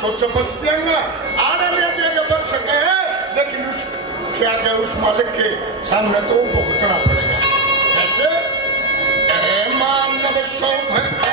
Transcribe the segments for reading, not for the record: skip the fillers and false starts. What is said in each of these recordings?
सोचो बच दियांगा आड़ा ले देगा बच सके लेकिन उस क्या कहे उस मालिक के सामने तो भुगतना पड़ेगा। कैसे मानव सौभाग्य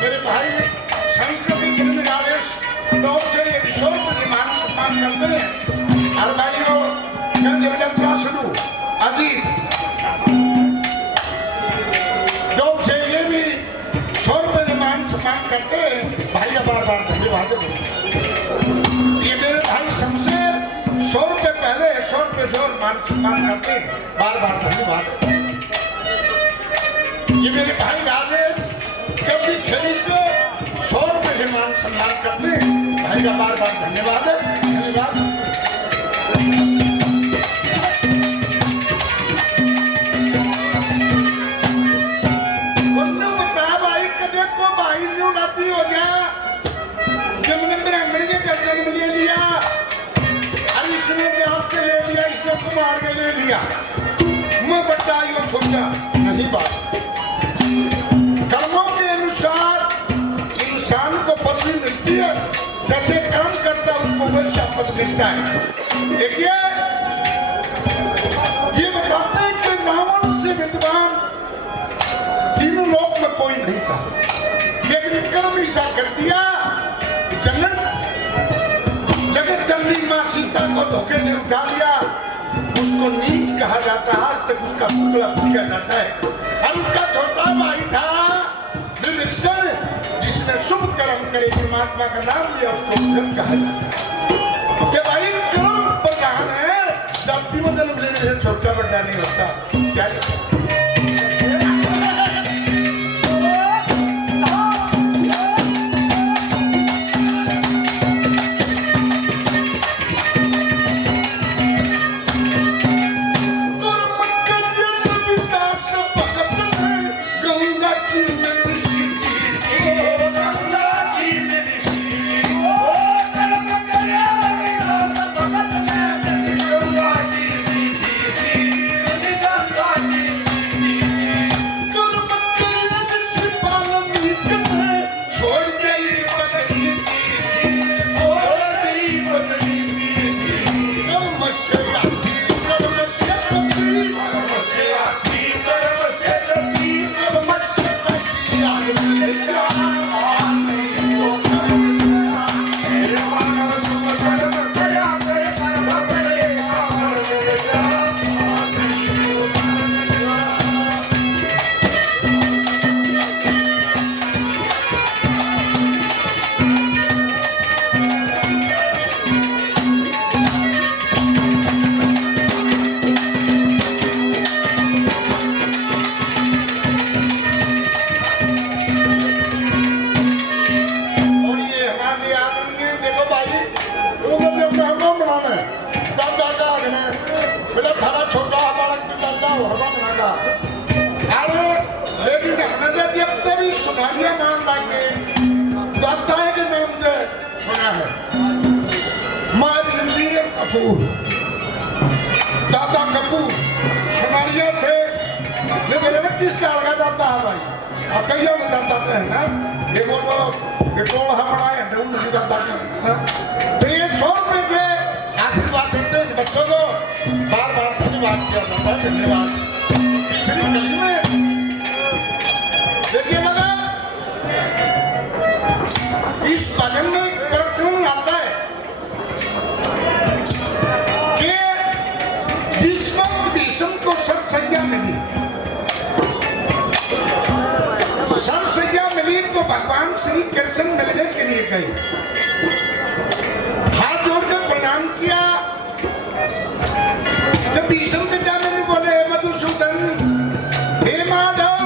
मेरे भाई संस्कृति करते हैं और भाइयों शुरू अजीत लोग से ये भी 100 रुपये मान सम्मान करते हैं भाई का बार बार धन्यवाद। ये मेरे भाई शमशेर 100 रुपये पहले 100 रुपये से और मान सम्मान करते हैं बार बार धन्यवाद। ये मेरे भाई राजेश कभी खेली से 100 रुपये से मान सम्मान करते हैं भाई का बार बार धन्यवाद है। धन्यवाद। मार के ले लिया मैं बच्चा छोटा नहीं बात। कर्मों के अनुसार इंसान को पदवी मिलती है, जैसे काम करता है उसको वैसा पद मिलता है। देखिए ये बताते हैं कि रावण से विद्वान तीनों लोक में कोई नहीं था, लेकिन कर्म ऐसा कर दिया जगत जननी मां सीता को धोखे से उठा लिया। उसको नीच कहा जाता है, आज तक उसका पुतला पूजा जाता है। और उसका छोटा भाई था विभीषण, जिसने शुभ कर्म करे परमात्मा का नाम लिया, उसको कर्म कहा जाता है। कि भाई कर्म प्रधान है, जाति में जन्म लेने से छोटा बड़ा नहीं होता। क्या दादा छोटा बालक भी दादा हवा बनागा अरे लेकिन हमने जब कभी सुनाइया मान लागे दादा के नाम से सुना है मैं रणबीर कपूर दादा कपूर सुनाइया से लेकिन किस का लगा जाता है भाई अब कई और दादा है ना ये बोलो ये टोल हमारा है डूब नहीं दादा का तो ये 100 रुपए के आशीर्वाद देते हैं बच्चों को बार-बार धन्यवाद किया जाता है धन्यवाद तीसरी कली में देखिए लगा इस भजन में एक प्रकरण आता है कि जिस वक्त भीष्म को सत्संज्ञा मिली तो भगवान श्री कृष्ण मिलने के लिए गए हाथ जोड़कर प्रणाम किया जब भीष्म पिता ने बोले मधुसूदन हे माधव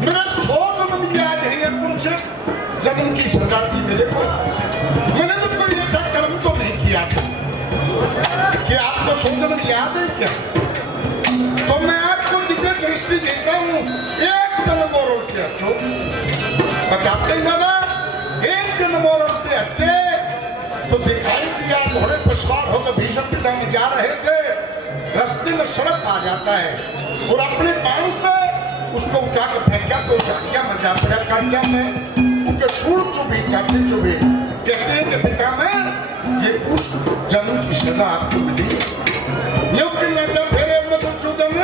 मेरा 100 जन्म याद है तुमसे जन्म की सजा थी मेरे को मैंने तो कोई ऐसा कर्म तो नहीं किया था कि आपको 100 जन्म याद है क्या तो मैं आपको दिव्य दृष्टि देता हूँ एक जन्म और क्या तो बताते ही ना एक जन्म और हत्ते तो दिखाई दिया घोड़े पर सवार होकर भीष्म पितामह जा रहे थे रास्ते में सड़क आ जाता है और अपने पांव से उसको उठा कर फेंका तो झाड़ियां में जा पड़ा कांडिया में उनके सूर चुभी काटे चुभी कहते हैं कि पितामह ये उस जन्म की सजा आपको मिली लेकिन लगा फेरे मधुसूदन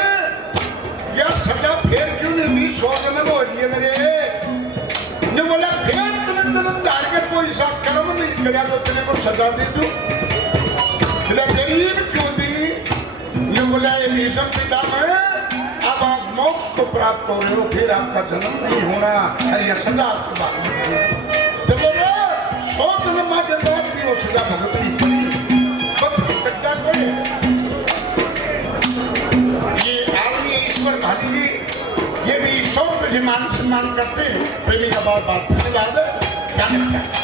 या सजा फेर क्यों नहीं दी 100 जन्म हो लिए मेरे ने बोला फिर तुमने जन्म डाल के कोई सा कर्म नहीं किया तो तेरे को सजा दे दूं तेरा गरीब क्यों दी ने बोला ये भीष्म पितामह अब आप मोक्ष को प्राप्त हो रहे हो फिर आपका जन्म नहीं होना अरे यह सजा आपको बात नहीं तो बोले 100 जन्म के बाद भी वो सजा भुगतनी पड़ी बच नहीं सकता कोई ये आदमी ईश्वर भाली जी ये भी सब मान सम्मान करते हैं प्रेमी का बहुत बात धन्यवाद क्या लगता है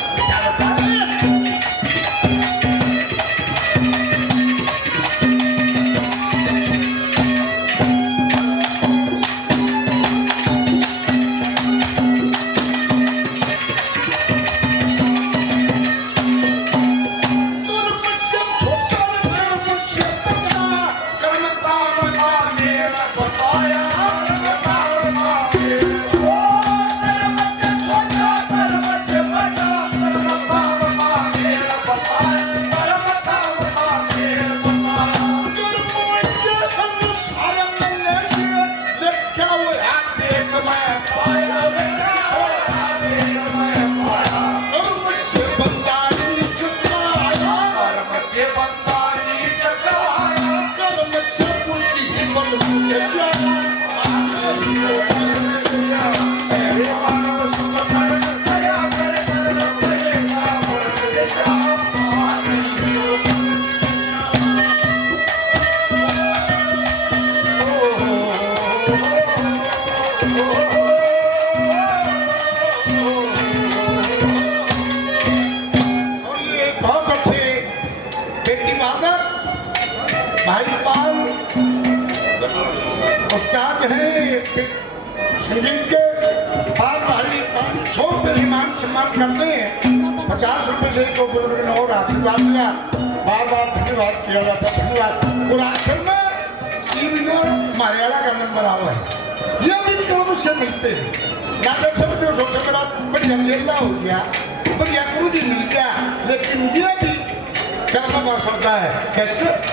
उस्ताद हैं संगीत के पास भाई 500 रुपये ही मान सम्मान करते हैं 50 रुपये से को बुजुर्ग ने और आशीर्वाद दिया बार-बार धन्यवाद किया जाता है धन्यवाद और आखिर में मलयाला का नंबर आवा है ये भी दोनों से मिलते हैं ना तो सब जो सोचो मेरा बढ़िया चेला हो गया बढ़िया गुरु जी मिल गया लेकिन ये भी कर्म का होता है कैसे